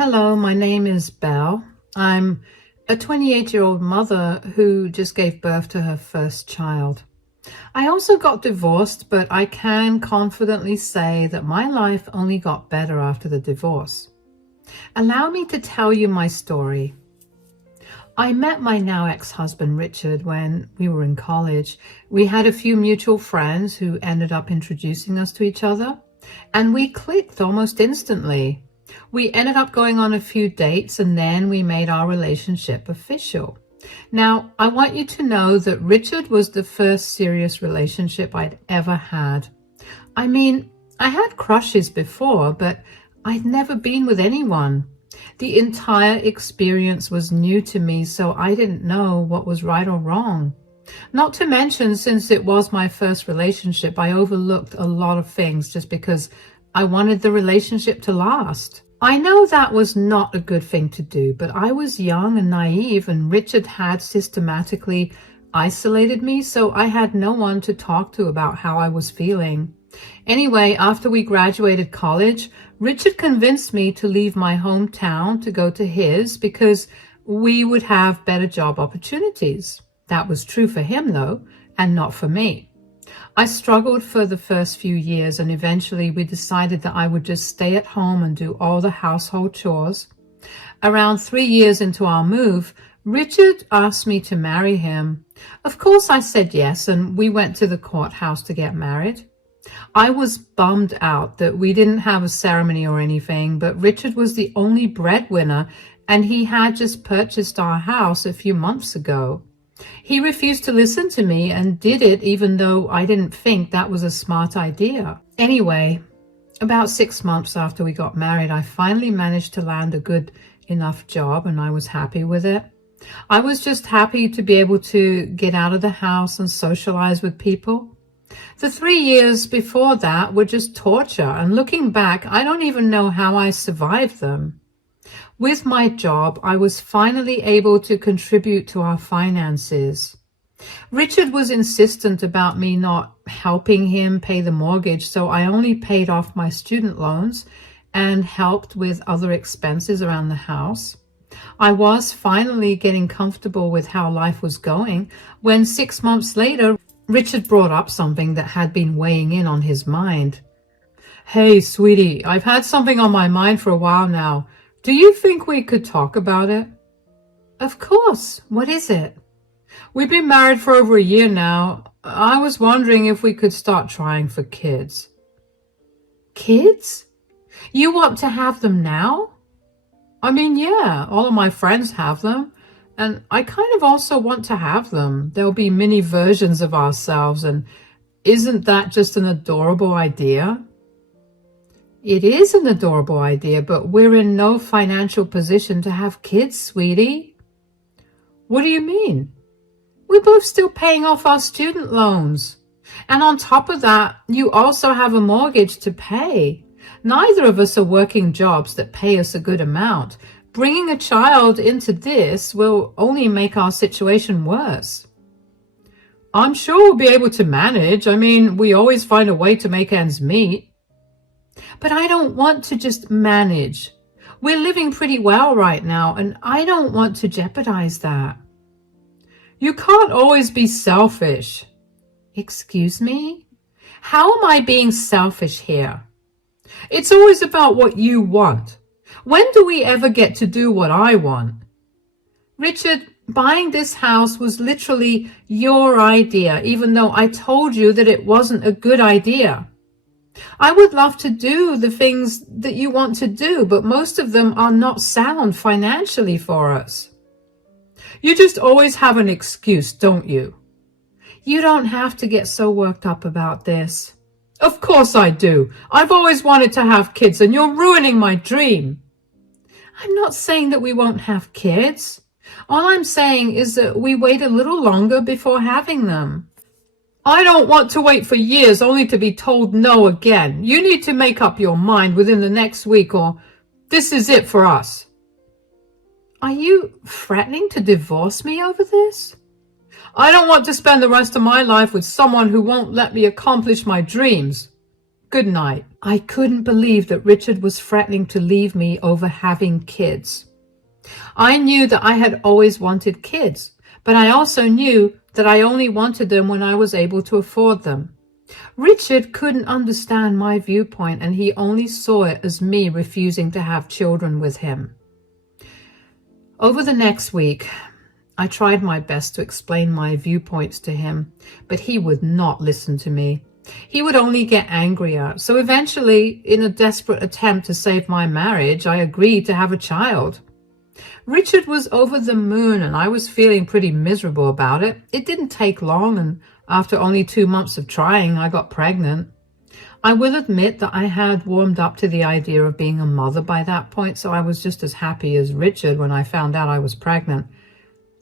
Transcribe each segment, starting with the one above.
Hello, my name is Belle. I'm a 28-year-old mother who just gave birth to her first child. I also got divorced, but I can confidently say that my life only got better after the divorce. Allow me to tell you my story. I met my now ex-husband Richard when we were in college. We had a few mutual friends who ended up introducing us to each other, and we clicked almost instantly. We ended up going on a few dates, and then we made our relationship official. Now, I want you to know that Richard was the first serious relationship I'd ever had. I mean, I had crushes before, but I'd never been with anyone. The entire experience was new to me, so I didn't know what was right or wrong. Not to mention, since it was my first relationship, I overlooked a lot of things just because I wanted the relationship to last. I know that was not a good thing to do, but I was young and naive, and Richard had systematically isolated me, so I had no one to talk to about how I was feeling. Anyway, after we graduated college, Richard convinced me to leave my hometown to go to his because we would have better job opportunities. That was true for him, though, and not for me. I struggled for the first few years, and eventually we decided that I would just stay at home and do all the household chores. Around 3 years into our move, Richard asked me to marry him. Of course I said yes, and we went to the courthouse to get married. I was bummed out that we didn't have a ceremony or anything, but Richard was the only breadwinner, and he had just purchased our house a few months ago. He refused to listen to me and did it even though I didn't think that was a smart idea. Anyway, about 6 months after we got married, I finally managed to land a good enough job, and I was happy with it. I was just happy to be able to get out of the house and socialize with people. The 3 years before that were just torture, and looking back, I don't even know how I survived them. With my job, I was finally able to contribute to our finances. Richard was insistent about me not helping him pay the mortgage, so I only paid off my student loans and helped with other expenses around the house. I was finally getting comfortable with how life was going when 6 months later, Richard brought up something that had been weighing in on his mind. "Hey, sweetie, I've had something on my mind for a while now. Do you think we could talk about it?" "Of course. What is it?" "We've been married for over a year now. I was wondering if we could start trying for kids." "Kids? You want to have them now?" "I mean, yeah, all of my friends have them. And I kind of also want to have them. There'll be mini versions of ourselves, and isn't that just an adorable idea?" "It is an adorable idea, but we're in no financial position to have kids, sweetie." "What do you mean?" "We're both still paying off our student loans. And on top of that, you also have a mortgage to pay. Neither of us are working jobs that pay us a good amount. Bringing a child into this will only make our situation worse." "I'm sure we'll be able to manage. I mean, we always find a way to make ends meet." "But I don't want to just manage. We're living pretty well right now, and I don't want to jeopardize that." "You can't always be selfish." "Excuse me? How am I being selfish here?" "It's always about what you want. When do we ever get to do what I want?" "Richard, buying this house was literally your idea, even though I told you that it wasn't a good idea. I would love to do the things that you want to do, but most of them are not sound financially for us." "You just always have an excuse, don't you?" "You don't have to get so worked up about this." "Of course I do. I've always wanted to have kids, and you're ruining my dream." "I'm not saying that we won't have kids. All I'm saying is that we wait a little longer before having them." "I don't want to wait for years only to be told no again. You need to make up your mind within the next week, or this is it for us." "Are you threatening to divorce me over this?" "I don't want to spend the rest of my life with someone who won't let me accomplish my dreams." Good night. I couldn't believe that Richard was threatening to leave me over having kids. I knew that I had always wanted kids, but I also knew that I only wanted them when I was able to afford them. Richard couldn't understand my viewpoint, and he only saw it as me refusing to have children with him. Over the next week, I tried my best to explain my viewpoints to him, but he would not listen to me. He would only get angrier. So eventually, in a desperate attempt to save my marriage, I agreed to have a child. Richard was over the moon, and I was feeling pretty miserable about it. It didn't take long, and after only 2 months of trying, I got pregnant. I will admit that I had warmed up to the idea of being a mother by that point, so I was just as happy as Richard when I found out I was pregnant.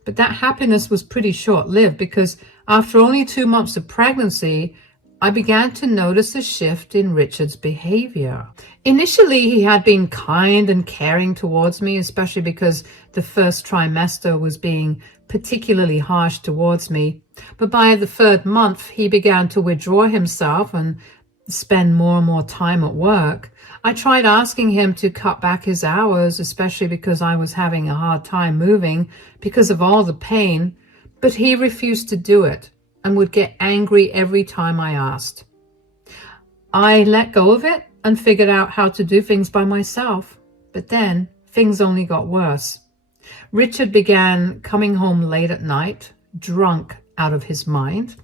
But that happiness was pretty short-lived, because after only 2 months of pregnancy, I began to notice a shift in Richard's behavior. Initially, he had been kind and caring towards me, especially because the first trimester was being particularly harsh towards me. But by the 3rd month, he began to withdraw himself and spend more and more time at work. I tried asking him to cut back his hours, especially because I was having a hard time moving because of all the pain, but he refused to do it and would get angry every time I asked. I let go of it and figured out how to do things by myself. But then things only got worse. Richard began coming home late at night, drunk out of his mind.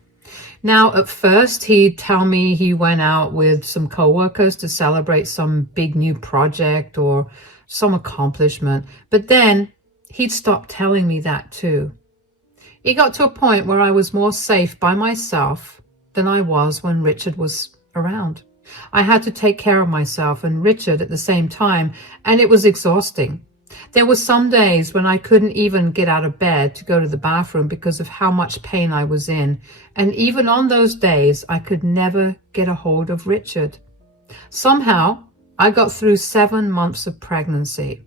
Now, at first, he'd tell me he went out with some coworkers to celebrate some big new project or some accomplishment. But then he'd stop telling me that too. It got to a point where I was more safe by myself than I was when Richard was around. I had to take care of myself and Richard at the same time, and it was exhausting. There were some days when I couldn't even get out of bed to go to the bathroom because of how much pain I was in, and even on those days, I could never get a hold of Richard. Somehow, I got through 7 months of pregnancy.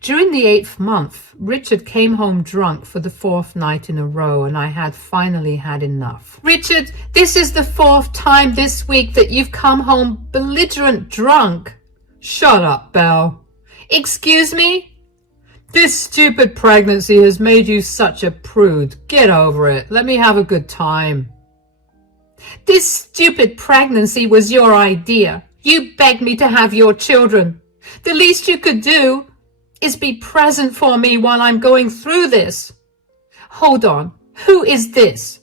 During the 8th month, Richard came home drunk for the 4th night in a row, and I had finally had enough. Richard, this is the 4th time this week that you've come home belligerent drunk. Shut up, Belle. Excuse me? This stupid pregnancy has made you such a prude. Get over it. Let me have a good time. This stupid pregnancy was your idea. You begged me to have your children. The least you could do is be present for me while I'm going through this. Hold on. Who is this?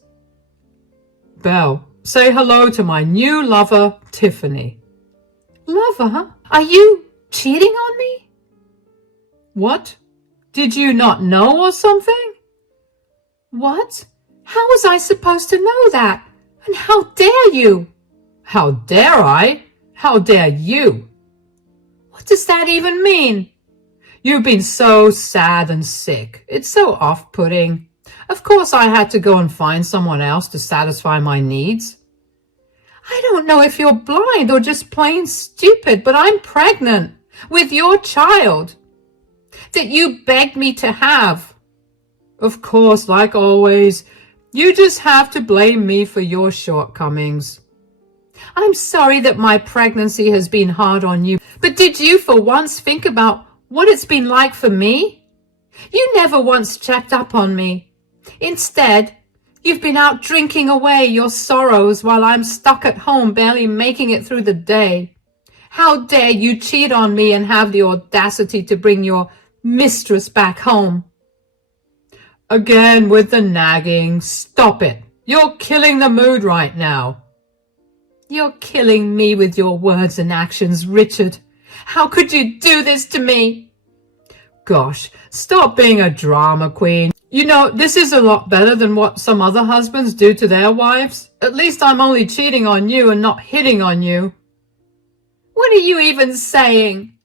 Belle, say hello to my new lover, Tiffany. Lover? Are you cheating on me? What? Did you not know or something? What? How was I supposed to know that? And how dare you? How dare I? How dare you? What does that even mean? You've been so sad and sick. It's so off-putting. Of course I had to go and find someone else to satisfy my needs. I don't know if you're blind or just plain stupid, but I'm pregnant with your child that you begged me to have. Of course, like always, you just have to blame me for your shortcomings. I'm sorry that my pregnancy has been hard on you, but did you for once think about what it's been like for me? You never once checked up on me. Instead, you've been out drinking away your sorrows while I'm stuck at home barely making it through the day. How dare you cheat on me and have the audacity to bring your mistress back home? Again with the nagging. Stop it. You're killing the mood right now. You're killing me with your words and actions, Richard. How could you do this to me? Gosh, stop being a drama queen. You know, this is a lot better than what some other husbands do to their wives. At least I'm only cheating on you and not hitting on you. What are you even saying?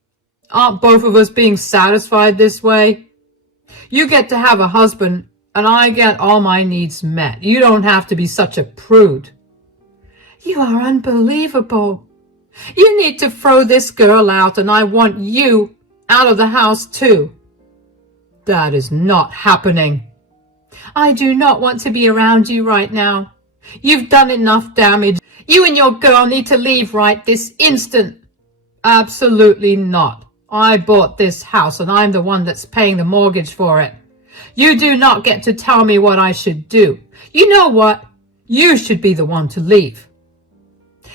Aren't both of us being satisfied this way? You get to have a husband, and I get all my needs met. You don't have to be such a prude. You are unbelievable. You need to throw this girl out, and I want you out of the house too. That is not happening. I do not want to be around you right now. You've done enough damage. You and your girl need to leave right this instant. Absolutely not. I bought this house and I'm the one that's paying the mortgage for it. You do not get to tell me what I should do. You know what? You should be the one to leave.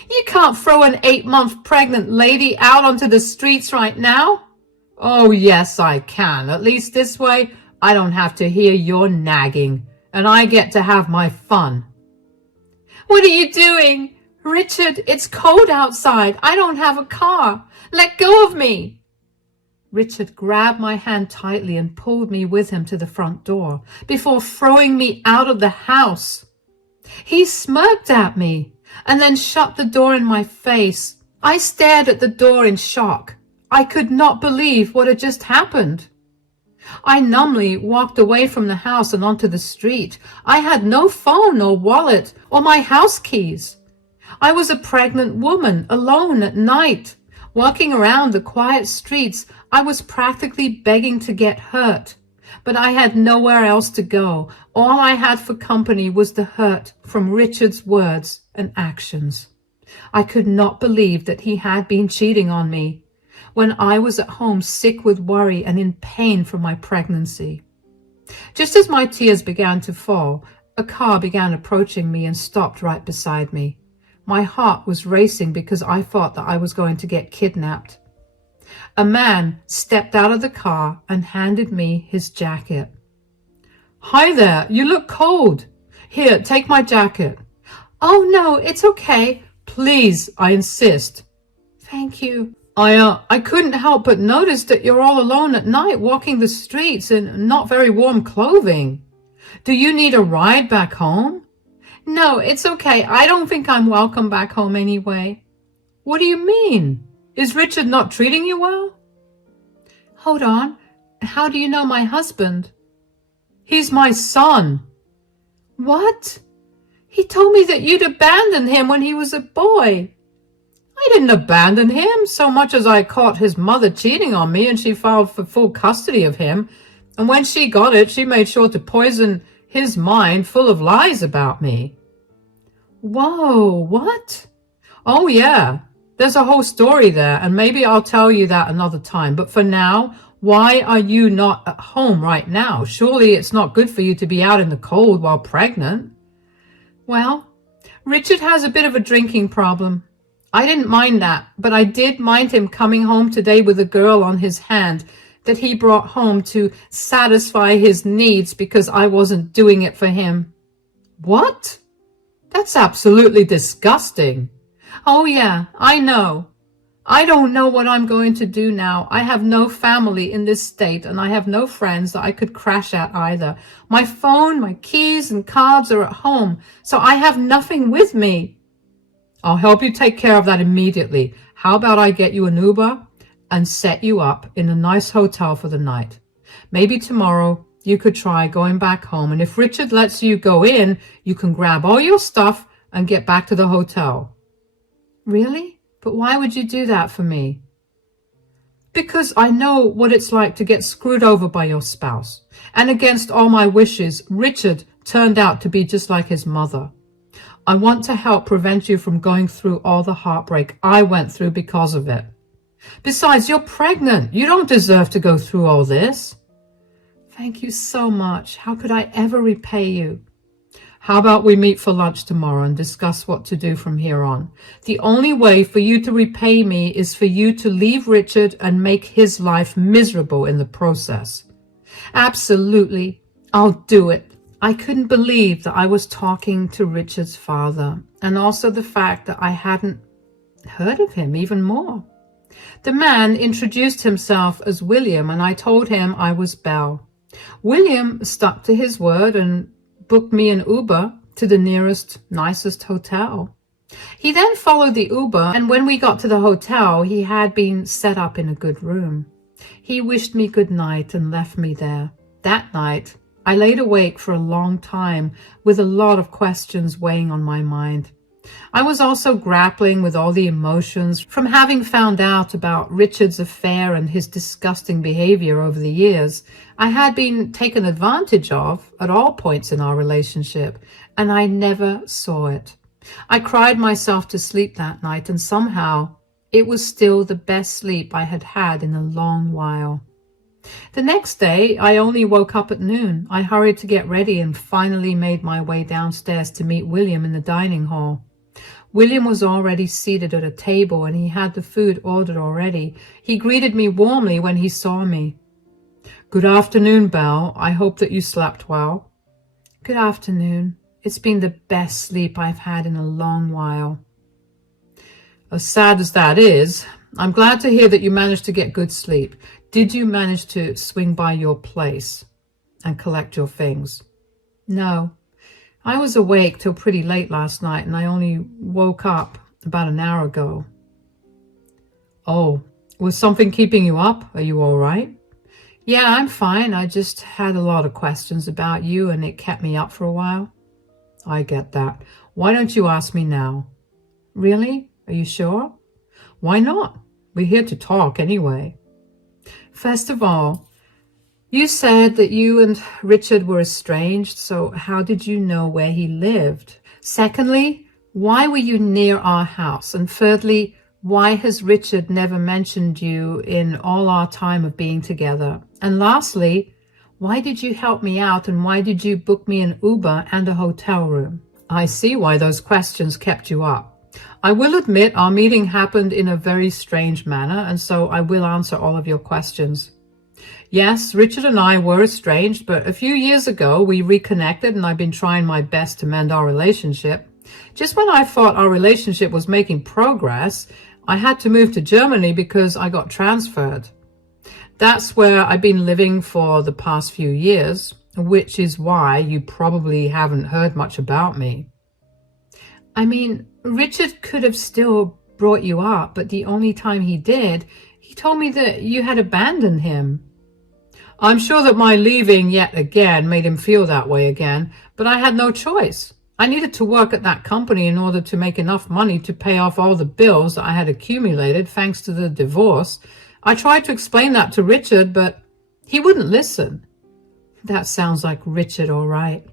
You can't throw an 8-month pregnant lady out onto the streets right now. Oh, yes, I can. At least this way, I don't have to hear your nagging, and I get to have my fun. What are you doing? Richard, it's cold outside. I don't have a car. Let go of me. Richard grabbed my hand tightly and pulled me with him to the front door before throwing me out of the house. He smirked at me and then shut the door in my face. I stared at the door in shock. I could not believe what had just happened. I numbly walked away from the house and onto the street. I had no phone or wallet or my house keys. I was a pregnant woman, alone at night. Walking around the quiet streets, I was practically begging to get hurt. But I had nowhere else to go. All I had for company was the hurt from Richard's words and actions. I could not believe that he had been cheating on me when I was at home sick with worry and in pain from my pregnancy. Just as my tears began to fall, a car began approaching me and stopped right beside me. My heart was racing because I thought that I was going to get kidnapped. A man stepped out of the car and handed me his jacket. Hi there, you look cold. Here, take my jacket. Oh no, it's okay. Please, I insist. Thank you. I couldn't help but notice that you're all alone at night walking the streets in not very warm clothing. Do you need a ride back home? No, it's okay. I don't think I'm welcome back home anyway. What do you mean? Is Richard not treating you well? Hold on. How do you know my husband? He's my son. What? He told me that you'd abandoned him when he was a boy. I didn't abandon him so much as I caught his mother cheating on me and she filed for full custody of him. And when she got it, she made sure to poison his mind full of lies about me. Whoa, what? Oh yeah, there's a whole story there, and maybe I'll tell you that another time. But for now, why are you not at home right now? Surely it's not good for you to be out in the cold while pregnant. Well, Richard has a bit of a drinking problem. I didn't mind that, but I did mind him coming home today with a girl on his hand that he brought home to satisfy his needs because I wasn't doing it for him. What? That's absolutely disgusting. Oh yeah, I know. I don't know what I'm going to do now. I have no family in this state and I have no friends that I could crash at either. My phone, my keys and cards are at home, so I have nothing with me. I'll help you take care of that immediately. How about I get you an Uber and set you up in a nice hotel for the night? Maybe tomorrow you could try going back home, and if Richard lets you go in, you can grab all your stuff and get back to the hotel. Really? But why would you do that for me? Because I know what it's like to get screwed over by your spouse. And against all my wishes, Richard turned out to be just like his mother. I want to help prevent you from going through all the heartbreak I went through because of it. Besides, you're pregnant. You don't deserve to go through all this. Thank you so much. How could I ever repay you? How about we meet for lunch tomorrow and discuss what to do from here on? The only way for you to repay me is for you to leave Richard and make his life miserable in the process. Absolutely. I'll do it. I couldn't believe that I was talking to Richard's father, and also the fact that I hadn't heard of him even more. The man introduced himself as William, and I told him I was Belle. William stuck to his word and booked me an Uber to the nearest, nicest hotel. He then followed the Uber, and when we got to the hotel, he had been set up in a good room. He wished me good night and left me there. That night, I laid awake for a long time with a lot of questions weighing on my mind. I was also grappling with all the emotions from having found out about Richard's affair and his disgusting behavior over the years. I had been taken advantage of at all points in our relationship, and I never saw it. I cried myself to sleep that night, and somehow it was still the best sleep I had had in a long while. The next day, I only woke up at noon. I hurried to get ready and finally made my way downstairs to meet William in the dining hall. William was already seated at a table and he had the food ordered already. He greeted me warmly when he saw me. "Good afternoon, Belle. I hope that you slept well." "Good afternoon. It's been the best sleep I've had in a long while." "As sad as that is, I'm glad to hear that you managed to get good sleep. Did you manage to swing by your place and collect your things?" "No. I was awake till pretty late last night and I only woke up about an hour ago." "Oh, was something keeping you up? Are you all right?" "Yeah, I'm fine. I just had a lot of questions about you and it kept me up for a while." "I get that. Why don't you ask me now?" "Really? Are you sure?" "Why not? We're here to talk anyway." "First of all, you said that you and Richard were estranged, so how did you know where he lived? Secondly, why were you near our house? And thirdly, why has Richard never mentioned you in all our time of being together? And lastly, why did you help me out and why did you book me an Uber and a hotel room?" "I see why those questions kept you up. I will admit our meeting happened in a very strange manner, and so I will answer all of your questions. Yes, Richard and I were estranged, but a few years ago we reconnected and I've been trying my best to mend our relationship. Just when I thought our relationship was making progress, I had to move to Germany because I got transferred. That's where I've been living for the past few years, which is why you probably haven't heard much about me." "I mean, Richard could have still brought you up, but the only time he did, he told me that you had abandoned him." "I'm sure that my leaving yet again made him feel that way again, but I had no choice. I needed to work at that company in order to make enough money to pay off all the bills that I had accumulated thanks to the divorce. I tried to explain that to Richard, but he wouldn't listen." "That sounds like Richard, all right."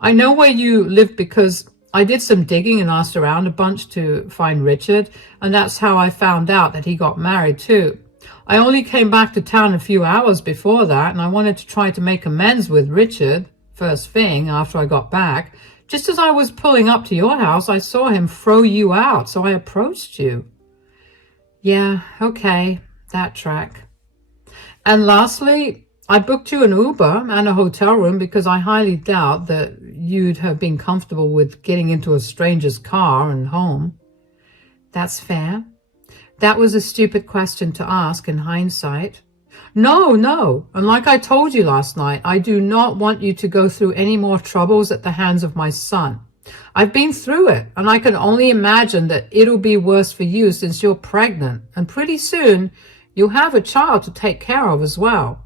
"I know where you live because I did some digging and asked around a bunch to find Richard, and that's how I found out that he got married too. I only came back to town a few hours before that, and I wanted to try to make amends with Richard first thing after I got back. Just as I was pulling up to your house, I saw him throw you out, so I approached you." "Yeah, okay, that track." "And lastly, I booked you an Uber and a hotel room because I highly doubt that you'd have been comfortable with getting into a stranger's car and home." "That's fair. That was a stupid question to ask in hindsight." No. And like I told you last night, I do not want you to go through any more troubles at the hands of my son. I've been through it, and I can only imagine that it'll be worse for you since you're pregnant, and pretty soon you'll have a child to take care of as well.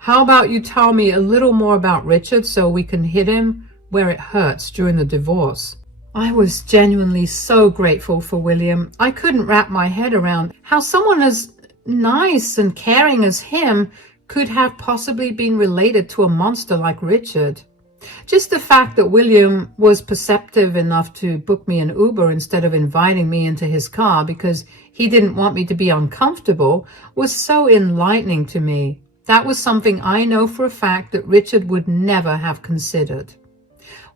How about you tell me a little more about Richard so we can hit him where it hurts during the divorce?" I was genuinely so grateful for William. I couldn't wrap my head around how someone as nice and caring as him could have possibly been related to a monster like Richard. Just the fact that William was perceptive enough to book me an Uber instead of inviting me into his car because he didn't want me to be uncomfortable was so enlightening to me. That was something I know for a fact that Richard would never have considered.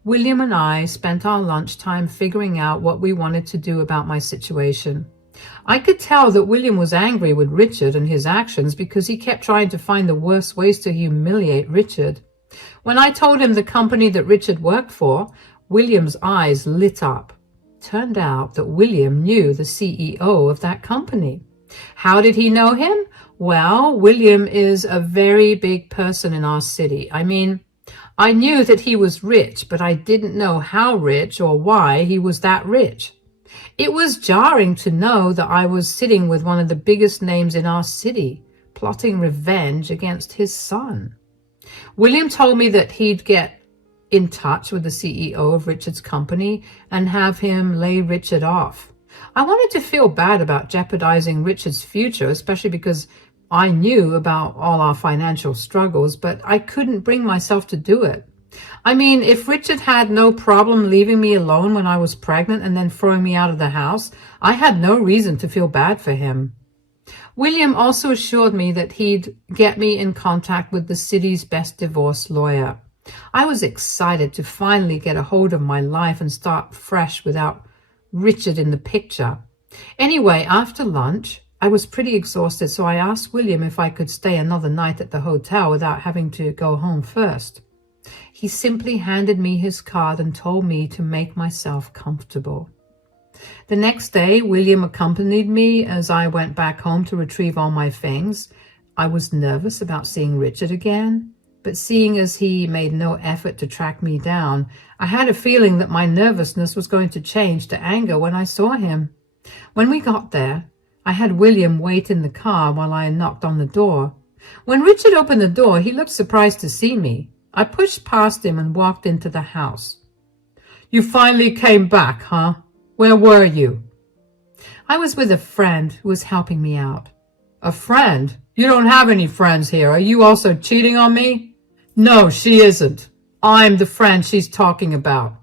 William and I spent our lunchtime figuring out what we wanted to do about my situation. I could tell that William was angry with Richard and his actions because he kept trying to find the worst ways to humiliate Richard. When I told him the company that Richard worked for, William's eyes lit up. Turned out that William knew the CEO of that company. How did he know him? Well, William is a very big person in our city. I mean, I knew that he was rich, but I didn't know how rich or why he was that rich. It was jarring to know that I was sitting with one of the biggest names in our city, plotting revenge against his son. William told me that he'd get in touch with the CEO of Richard's company and have him lay Richard off. I wanted to feel bad about jeopardizing Richard's future, especially because I knew about all our financial struggles, but I couldn't bring myself to do it. I mean, if Richard had no problem leaving me alone when I was pregnant and then throwing me out of the house, I had no reason to feel bad for him. William also assured me that he'd get me in contact with the city's best divorce lawyer. I was excited to finally get a hold of my life and start fresh without Richard in the picture. Anyway, after lunch, I was pretty exhausted, so I asked William if I could stay another night at the hotel without having to go home first. He simply handed me his card and told me to make myself comfortable. The next day, William accompanied me as I went back home to retrieve all my things. I was nervous about seeing Richard again, but seeing as he made no effort to track me down, I had a feeling that my nervousness was going to change to anger when I saw him. When we got there, I had William wait in the car while I knocked on the door. When Richard opened the door, he looked surprised to see me. I pushed past him and walked into the house. "You finally came back, huh? Where were you?" "I was with a friend who was helping me out." "A friend? You don't have any friends here. Are you also cheating on me?" "No, she isn't. I'm the friend she's talking about."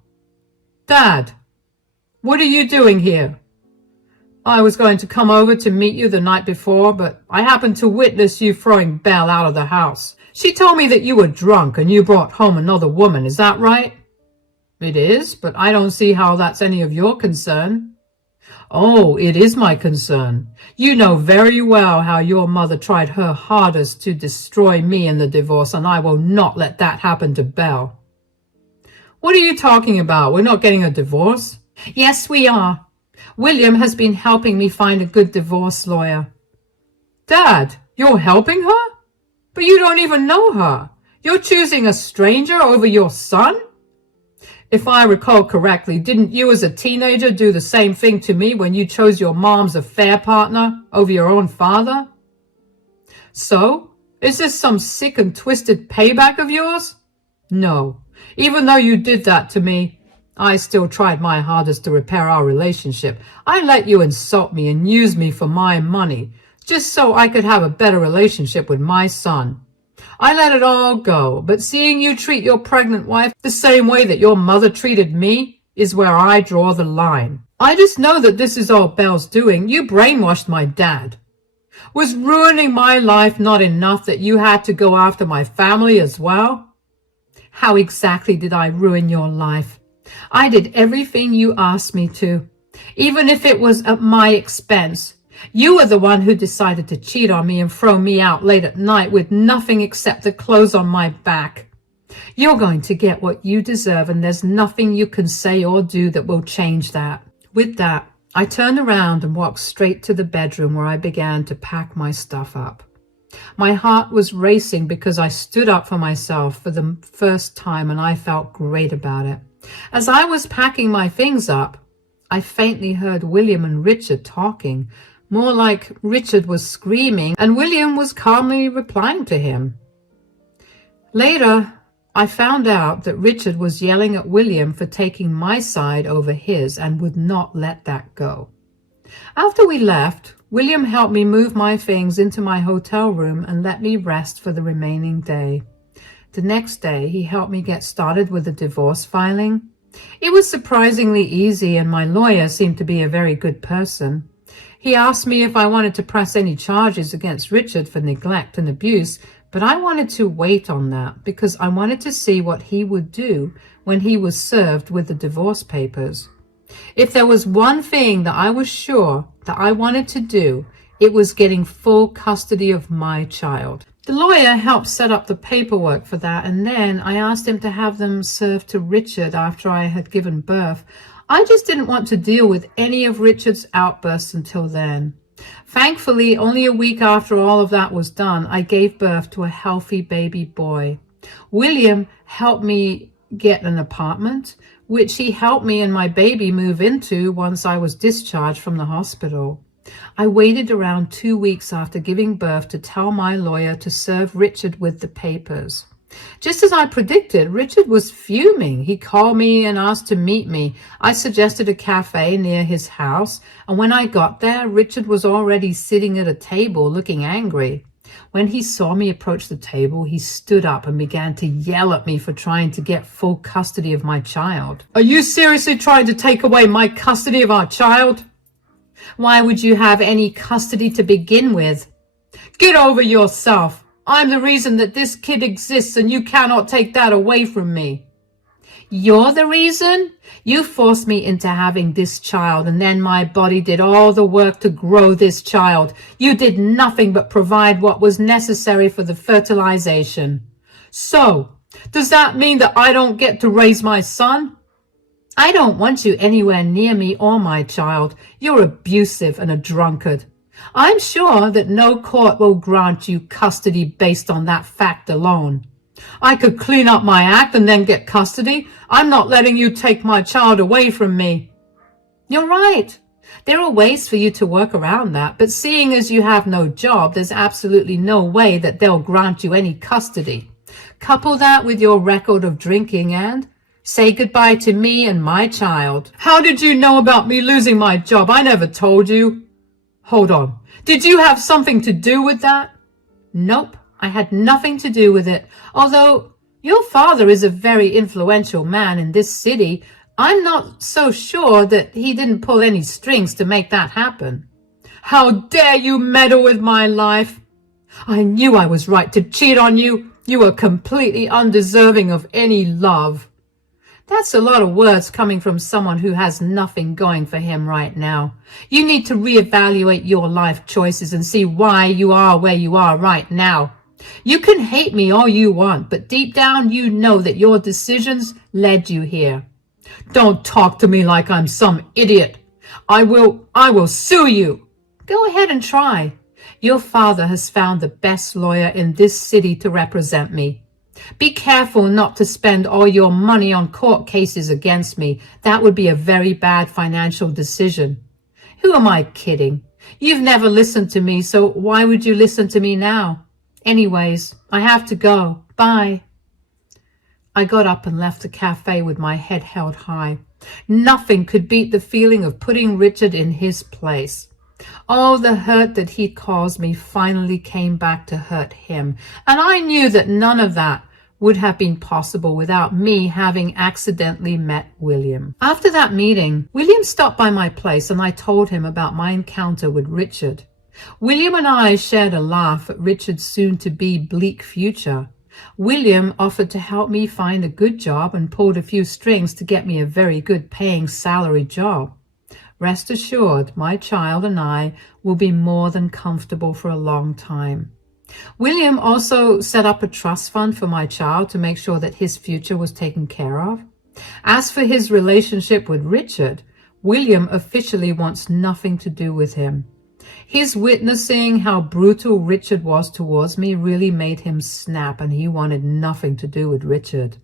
"Dad, what are you doing here?" "I was going to come over to meet you the night before, but I happened to witness you throwing Belle out of the house. She told me that you were drunk and you brought home another woman. Is that right?" "It is, but I don't see how that's any of your concern." "Oh, it is my concern. You know very well how your mother tried her hardest to destroy me in the divorce, and I will not let that happen to Belle." "What are you talking about? We're not getting a divorce." "Yes, we are. William has been helping me find a good divorce lawyer." "Dad, you're helping her? But you don't even know her. You're choosing a stranger over your son?" "If I recall correctly, didn't you as a teenager do the same thing to me when you chose your mom's affair partner over your own father?" "So, is this some sick and twisted payback of yours?" "No. Even though you did that to me, I still tried my hardest to repair our relationship. I let you insult me and use me for my money, just so I could have a better relationship with my son. I let it all go, but seeing you treat your pregnant wife the same way that your mother treated me is where I draw the line. I just know that this is all Belle's doing. You brainwashed my dad. Was ruining my life not enough that you had to go after my family as well?" "How exactly did I ruin your life? I did everything you asked me to, even if it was at my expense. You were the one who decided to cheat on me and throw me out late at night with nothing except the clothes on my back. You're going to get what you deserve, and there's nothing you can say or do that will change that." With that, I turned around and walked straight to the bedroom where I began to pack my stuff up. My heart was racing because I stood up for myself for the first time, and I felt great about it. As I was packing my things up, I faintly heard William and Richard talking, more like Richard was screaming and William was calmly replying to him. Later, I found out that Richard was yelling at William for taking my side over his and would not let that go. After we left, William helped me move my things into my hotel room and let me rest for the remaining day. The next day, he helped me get started with the divorce filing. It was surprisingly easy, and my lawyer seemed to be a very good person. He asked me if I wanted to press any charges against Richard for neglect and abuse, but I wanted to wait on that because I wanted to see what he would do when he was served with the divorce papers. If there was one thing that I was sure that I wanted to do, it was getting full custody of my child. The lawyer helped set up the paperwork for that, and then I asked him to have them served to Richard after I had given birth. I just didn't want to deal with any of Richard's outbursts until then. Thankfully, only a week after all of that was done, I gave birth to a healthy baby boy. William helped me get an apartment, which he helped me and my baby move into once I was discharged from the hospital. I waited around 2 weeks after giving birth to tell my lawyer to serve Richard with the papers. Just as I predicted, Richard was fuming. He called me and asked to meet me. I suggested a cafe near his house, and when I got there, Richard was already sitting at a table looking angry. When he saw me approach the table, he stood up and began to yell at me for trying to get full custody of my child. Are you seriously trying to take away my custody of our child? Why would you have any custody to begin with? Get over yourself. I'm the reason that this kid exists, and you cannot take that away from me. You're the reason? You forced me into having this child, and then my body did all the work to grow this child. You did nothing but provide what was necessary for the fertilization. So, does that mean that I don't get to raise my son? I don't want you anywhere near me or my child. You're abusive and a drunkard. I'm sure that no court will grant you custody based on that fact alone. I could clean up my act and then get custody. I'm not letting you take my child away from me. You're right. There are ways for you to work around that, but seeing as you have no job, there's absolutely no way that they'll grant you any custody. Couple that with your record of drinking and say goodbye to me and my child. How did you know about me losing my job? I never told you. Hold on. Did you have something to do with that? Nope, I had nothing to do with it. Although your father is a very influential man in this city, I'm not so sure that he didn't pull any strings to make that happen. How dare you meddle with my life? I knew I was right to cheat on you. You were completely undeserving of any love. That's a lot of words coming from someone who has nothing going for him right now. You need to reevaluate your life choices and see why you are where you are right now. You can hate me all you want, but deep down you know that your decisions led you here. Don't talk to me like I'm some idiot. I will sue you. Go ahead and try. Your father has found the best lawyer in this city to represent me. Be careful not to spend all your money on court cases against me. That would be a very bad financial decision. Who am I kidding? You've never listened to me, so why would you listen to me now? Anyways, I have to go. Bye. I got up and left the cafe with my head held high. Nothing could beat the feeling of putting Richard in his place. All the hurt that he'd caused me finally came back to hurt him, and I knew that none of that would have been possible without me having accidentally met William. After that meeting, William stopped by my place and I told him about my encounter with Richard. William and I shared a laugh at Richard's soon-to-be bleak future. William offered to help me find a good job and pulled a few strings to get me a very good paying salary job. Rest assured, my child and I will be more than comfortable for a long time. William also set up a trust fund for my child to make sure that his future was taken care of. As for his relationship with Richard, William officially wants nothing to do with him. His witnessing how brutal Richard was towards me really made him snap, and he wanted nothing to do with Richard.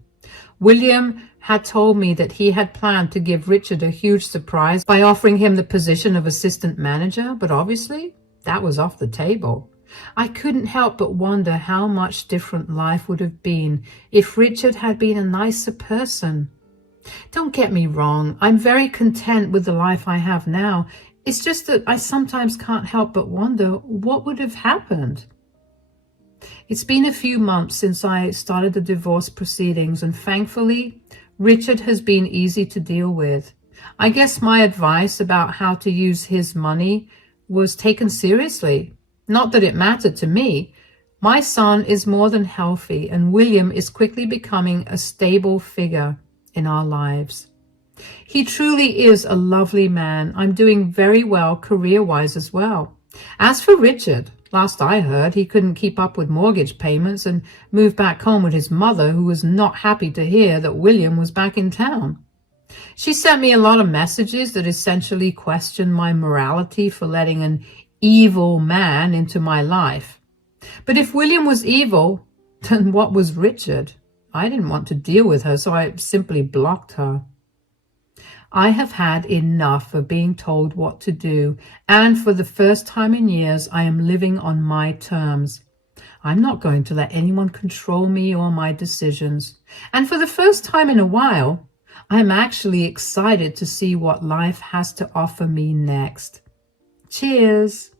William had told me that he had planned to give Richard a huge surprise by offering him the position of assistant manager, but obviously that was off the table. I couldn't help but wonder how much different life would have been if Richard had been a nicer person. Don't get me wrong, I'm very content with the life I have now. It's just that I sometimes can't help but wonder what would have happened. It's been a few months since I started the divorce proceedings, and thankfully, Richard has been easy to deal with. I guess my advice about how to use his money was taken seriously. Not that it mattered to me. My son is more than healthy, and William is quickly becoming a stable figure in our lives. He truly is a lovely man. I'm doing very well career-wise as well. As for Richard, last I heard, he couldn't keep up with mortgage payments and moved back home with his mother, who was not happy to hear that William was back in town. She sent me a lot of messages that essentially questioned my morality for letting an evil man into my life. But if William was evil, then what was Richard? I didn't want to deal with her, so I simply blocked her. I have had enough of being told what to do, and for the first time in years, I am living on my terms. I'm not going to let anyone control me or my decisions. And for the first time in a while, I'm actually excited to see what life has to offer me next. Cheers!